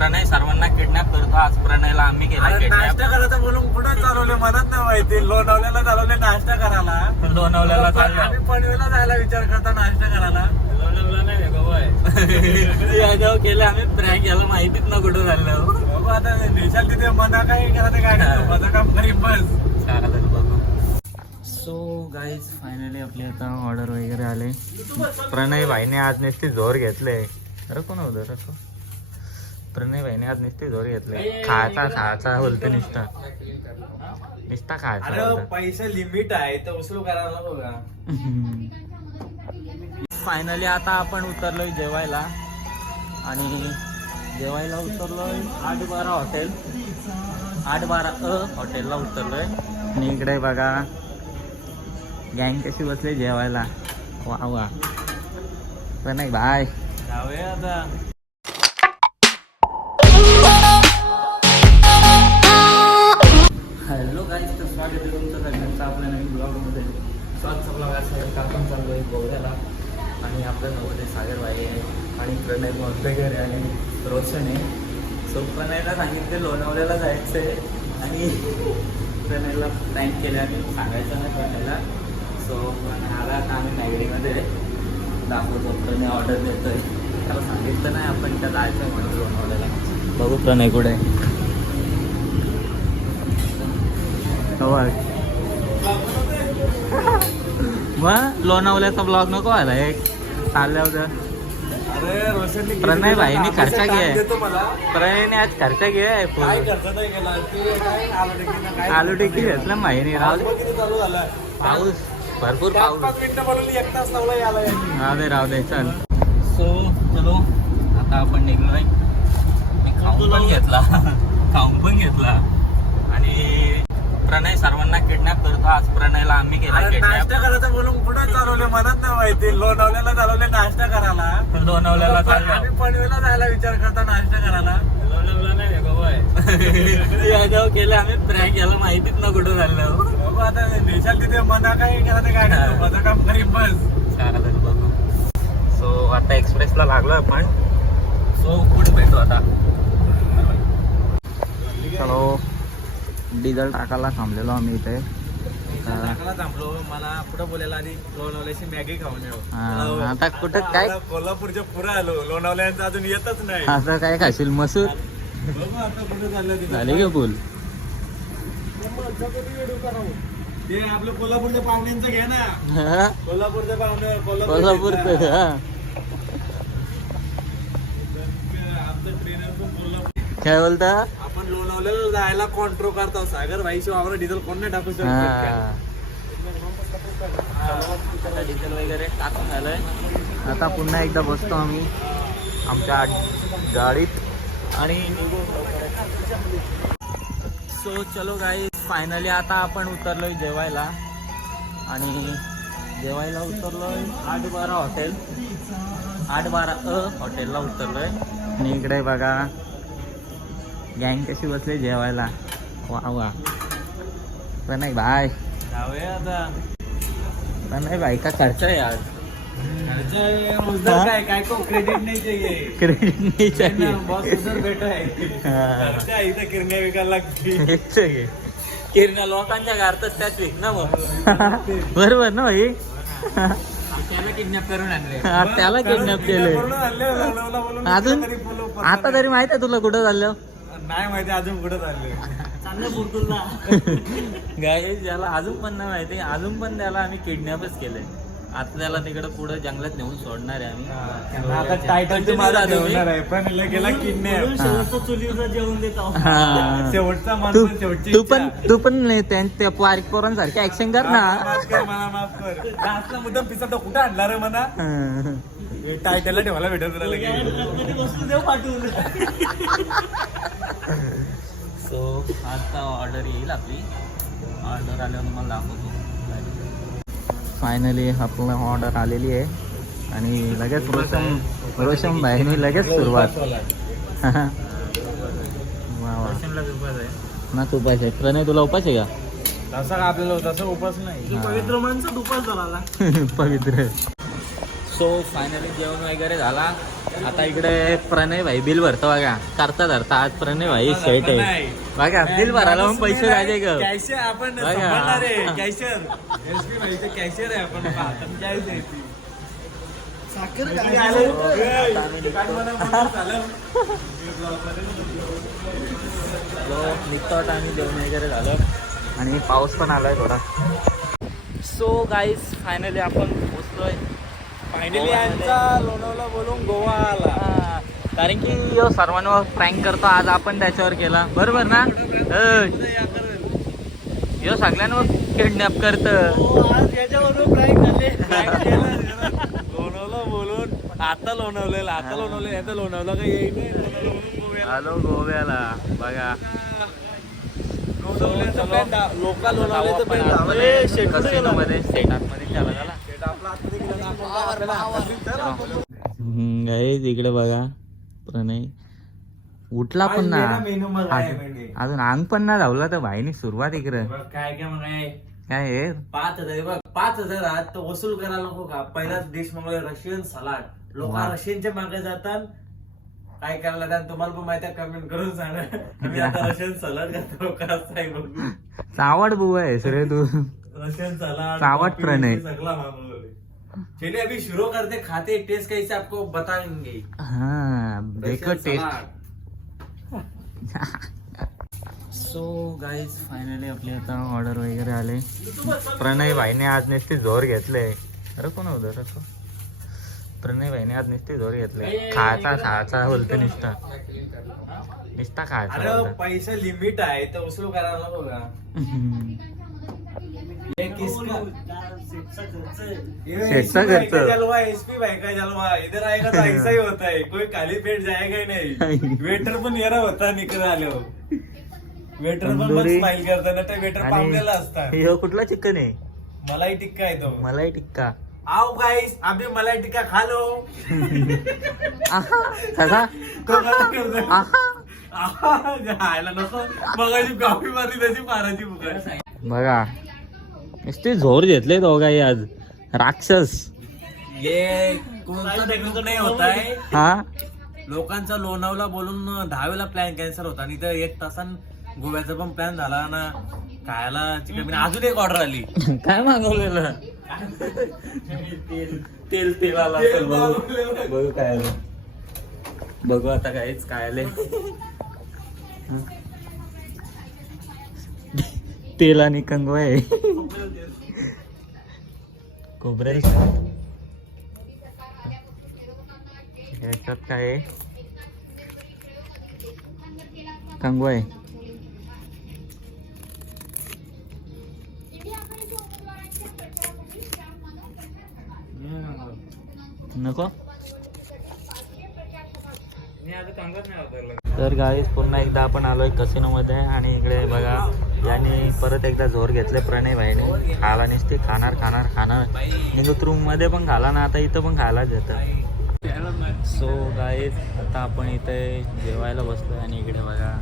प्रणय सर्वांना किडनॅप करतो. आज प्रणयला आम्ही केला किडनॅप. नाश्ता करायचा बोलून कुठं चालवले मनात नाही माहिती. लोणावल्याला चालवले नाश्ता करायला. लोणावल्याला चाललो. आम्ही पनवेलला जायला विचार करता नाश्ता करायला. लोणावला नाही बाबा केलं आम्ही प्रँक याला माहितीच ना कुठं झालं. बाबा आता देशाल तिथे मना काय करा ते काय माझं काम करी बस. चालेल बघू. सो गाईज फायनली आपली आता ऑर्डर वगैरे आले. प्रणय भाईने आज नुसती जोर घेतले. अरे कोण होतं रे? प्रणय भाईने आज नुसती जोर घेतले. खायचा बोलते निष्ठा खायचा. अरे पैसा लिमिट आहे तर उचलू करायला बघा. फायनली आता आपण उतरलोय जेवायला आणि जेवायला उतरलोय 8-12 हॉटेल 8-12 हॉटेलला उतरलोय. आणि इकडे बघा गँग कशी बसले जेवायला. वा वा प्रणय भाई जाऊया आता. हॅलो गाईज, तर स्वागत आहे तुमचं सगळ्यांचं आपल्या नवीन ब्लॉगमध्ये. स्वागत ब्लॉग असेल आपण चाललो आहे गोव्याला आणि आपल्यासोबत सागर भाई आहे आणि प्रणय मोठेकर आणि रोशन आहे. सो प्रणयला सांगितले लोणावल्याला जायचं आहे आणि प्रणयला प्लॅन केले आणि सांगायचं नाही प्रणयला. सो प्रणय आला का आम्ही मॅगडीमध्ये दाखवतो. प्रणय ऑर्डर देतो आहे. त्याला सांगितलं नाही आपण त्या जायचं आहे म्हणून लोणावल्याला. बघू प्रणय कुठे आहे. मग लोणावल्याचा ब्लॉग नको आला एक चालल्या होत्या. अरे रोशनने प्रणय भाईने खर्चा घे. देतो मला. प्रणयने आज खर्चा घे. काय करता नाही गेला ते काय आलू टिक्की काय आलू टिक्की घेतलं भाईने. किती चालू झाला. पाऊस भरपूर पाऊस. 5 मिनिटं बोलून 1 तास लावला याला. राहू दे चल. सो चलो आता आपण निघलो आहे. मी खाऊन पण घेतला आणि प्रणय सर्वांना किडनॅप करतो. आज प्रणयला आम्ही केला किडनॅप. नाश्ता करायचा बोलून कुठं चालवले मनात नाही माहिती. लोणावल्याला चालवले नाश्ता करायला. लोणावल्याला चाललो. आम्ही पनवेलला जायला विचार करता नाश्ता करायला. लोणावला नाही बाबा केलं आम्ही प्रँक याला माहितीच ना कुठं झालं. बाबा आता देशाल तिथे मना काय करा ते काय माझं काम करी बस. चालेल बघू. सो आता एक्सप्रेसला लागलो आपण. सो कुठं भेटू आता. चलो डिझेल टाकायला थांबलेलो आम्ही इथे. टाकायला थांबलो. मला पुढे बोलायला आधी लोणावल्याची मॅगी खाऊन येऊ. आता कुठं काय कोल्हापूरच्या पुढे आलो. लोणावल्यांचं अजून येतच नाही. असं काय खाशील मसूर बघू आता कुठे चाललं. झाली का फुल. ते आपलं कोल्हापूरच्या पाहुण्यांचं घे ना. कोल्हापूरच्या पाहुणे कोल्हापूरचं आमचं ट्रेनर पण कोल्हापूर. काय बोलता. आपण लोणावल्याला जायला कॉन्ट्रो करतो. सागर भाईशिवाय आम्हाला डिझेल कोण नाही टाकू शकतो. डिझेल वगैरे टाकून झालंय. आता पुन्हा एकदा बसतो आम्ही आमच्या गाडीत आणि सो चलो गाईज फायनली आता आपण उतरलोय जेवायला आणि जेवायला उतरलोय 8-12 हॉटेल 8-12 हॉटेलला उतरलोय. आणि इकडे बघा गँग कशी बसले जेवायला. वा वा प्रणय भाई जाऊया आता. प्रणय भाई का खर्च आहे आज. काय काय को क्रेडिट नाही चाहिए. क्रेडिट नाही चाहिए. बॉस उधर बैठा है. खर्चा इथं किरण्या विकायला लागते. किरण्या लोकांच्या घरातच त्याच विक ना मग. बरोबर ना भाई. त्याला किडनॅप करून आणले. त्याला किडनॅप केले. अजून आता तरी माहित आहे तुला कुठं चाललं. नाही माहिती अजून कुठं चालले. गाईज याला अजून पण नाही माहिती. अजून पण त्याला आम्ही किडनॅपच केलंय. आता त्याला तिकडे पुढे जंगलात नेऊन सोडणार आहे आम्ही. आता टायटलचं माझा होणार आहे पण गेला किडनॅप. चुलीवर जेवण देतो. शेवटचा मान पण शेवटची तू पण त्या पारिक पोरांसारखी ऍक्शन कर ना. माफ कर मला माफ कर. जास्त मुद्दाम पिसा तर कुठं आणला रे म्हणा. टायटलला ठेवायला भेटत सो आता ऑर्डर येईल आपली. ऑर्डर आल्यावर तुम्हाला दाखवतो. फायनली आपला ऑर्डर आलेली आहे आणि लगेच रोशन भाईने लगेच सुरुवात. ना उपास आहे. प्रणय तुला उपास आहे का. तसा आपल्याला तसा उपास नाही. पवित्र माणसं उपास झाला. पवित्र. सो फायनली जेवण वगैरे झाला. आता इकडे प्रणय भाई बिल भरतो बघा. करता धरता आज प्रणय भाई शेट आहे बघा. बिल भरायला मग पैसे द्यायचे ग. कॅशियर आपण सांभाळणार आहे. कॅशियर एसपी भाईचे कॅशियर आहे आपण. कॅश द्यायची. निघतो आता आम्ही जेवण वगैरे झालं आणि पाऊस पण आलाय थोडा. सो गाईज फायनली आपण पोहोचलोय. फायनली यांचा लोणावळा बोलून गोवा आला. कारण की यो सर्वांवर प्रँक करतो. आज आपण त्याच्यावर केला बरोबर ना. यो सगळ्यांवर किडनॅप करत. लोणावळा बोलून आता लोणावलेला आता लोणावले आता लोणावला काही येईल. आलो गोव्याला बघा. लोकल लोणावले मध्ये सेटात मध्ये चला झाला. इकडे बघा प्रणय उठला पण ना. अजून अंग पण ना धावला तर भाईनी सुरुवात इकडे काय काय मग काय आहे 5,000 बघ 5,000 तो वसूल करायला नको का. पहिलाच डिश मग रशियन सलाड. लोक रशियनच्या मागे जातात. काय करायला जातात तुम्हाला पण माहिती आहे. कमेंट करून सांगा. मी आता रशियन सलाड खातो कसं आहे बघ. चावड बुवा आहे सर तू. रशियन सलाड चावट प्रणय सगळा मागवलं. चलिए अभी शुरू करते खाते टेस्ट कैसे आपको बताएंगे. हाँ देखो टेस्ट. सो गाईज फायनली आपली आता ऑर्डर वगैरे आले. प्रणय भाईने आज नुसते जोर घेतले. अरे कोण होतं रे तो. प्रणय भाईने आज नुसते जोर घेतले. खायचा बोलते निष्ठा निष्ठा खायचा. अरे पैसा लिमिट आहे तर वसूल करायला नको का. सेटचा खर्च. जलवा एसपी भाई का जलवा. इधर आएगा तो ऐसा ही होता है. कोई खाली पेट जाएगा ही नहीं. वेटर पण येरा होता निकल आलो. वेटर पण मग स्माइल करता ना. ते वेटर पावलेला असतात. हे कुठला चिकन आहे. मलाई टिक्का आहे तो. मलाई टिक्का. आओ गाइस अभी मलाई टिक्का खा लो. कसा जायला नको. मगाशी कॉफी मारली त्याची पाराची फुकट. बघा नुसते जोर घेतले दोघाही आज. राक्षस ये कोणता टेक्निक नाही होत आहे. हा लोकांचा लोणावळा बोलून 10 वेळा प्लॅन कॅन्सल होता. आणि तर 1 तासान गोव्याचा पण प्लॅन झाला ना. खायला चिकन. अजून एक ऑर्डर आली. काय मागवलेलं. तेल आला असेल. बघू काय आलं. बघू आता काहीच काय आले. तेल आणि कंगवा आहे. खोबरे याच्यात काय आहे. कंगवा आहे. नको. तर गाईस पुन्हा एकदा आपण आलोय कसिनो मध्ये. आणि इकडे बघा यांनी परत एकदा जोर घेतले प्रणय भाईने. खायला नसते खाणार निघत रूम मध्ये पण खाला ना. आता इथं पण खायलाच येतं. सो गाईस आता आपण इथे जेवायला बसलोय. आणि इकडे बघा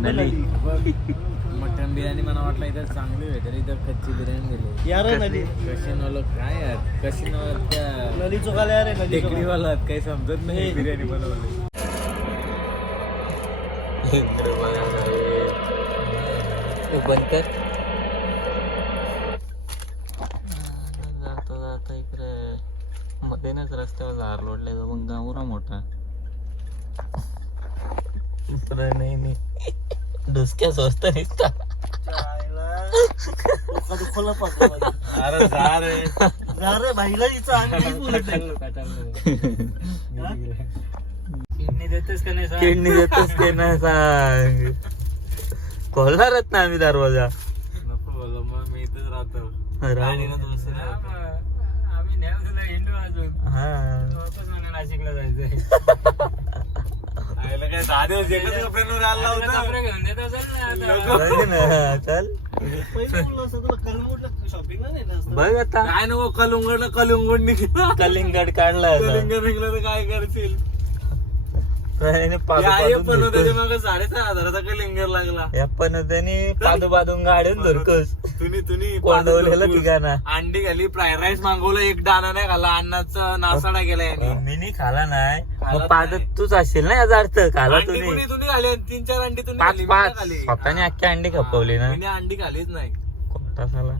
नली मटन बिर्याणी मला वाटलं इथं चांगली भेटेल. इथं कच्ची बिर्याणी दिली. कशिनवाला काय यार. कशिनवाला टेकडीवाला काही समजत नाही. बिर्याणी बनवली. बंद कर. जाता इकडे मध्येच रस्त्यावर झार लोटले. पण गावरा मोठा नाही डुसक्या स्वस्त निसता. अरे जा रे भाईला किडनी देतेस का नाही सांग. खोलणारच ना आम्ही दरवाजा. नको बोल मग मी इथेच राहतो. आम्ही हिंदू अजून. नाशिकला जायचंय. काय 10 दिवस एकच कपड्यांवर आला होता. कपडे घेऊन देत असेल ना. चल बघ आता काय नको. कलिंगड निघला. कलिंगड काढला. कलिंगड निघलं तर काय करशील. प्रणयने पादू या पादून पण त्याच्या धरकस. मागे 6,500 का लिंगर लागला. या पण त्याने पादू पादून गाडून धरकस तुम्ही कोंडवलेलं ठिकाणा. अंडी घाली, फ्राईड राईस मागवलं, एक दाना नाही खाला, अन्नाचा नासाडा गेला याने. मी नाही खाला नाही खाला मग पाद नाही. तूच असेल ना याचा अर्थ खाला अंडी तुम्ही. कोणी तुम्ही खाली, 3-4 अंडी तुम्ही पाच खाली, मी पाच नाही खाली. स्वतःने अख्खी अंडी खपवली ना. मी अंडी खालीच नाही. कोणता साला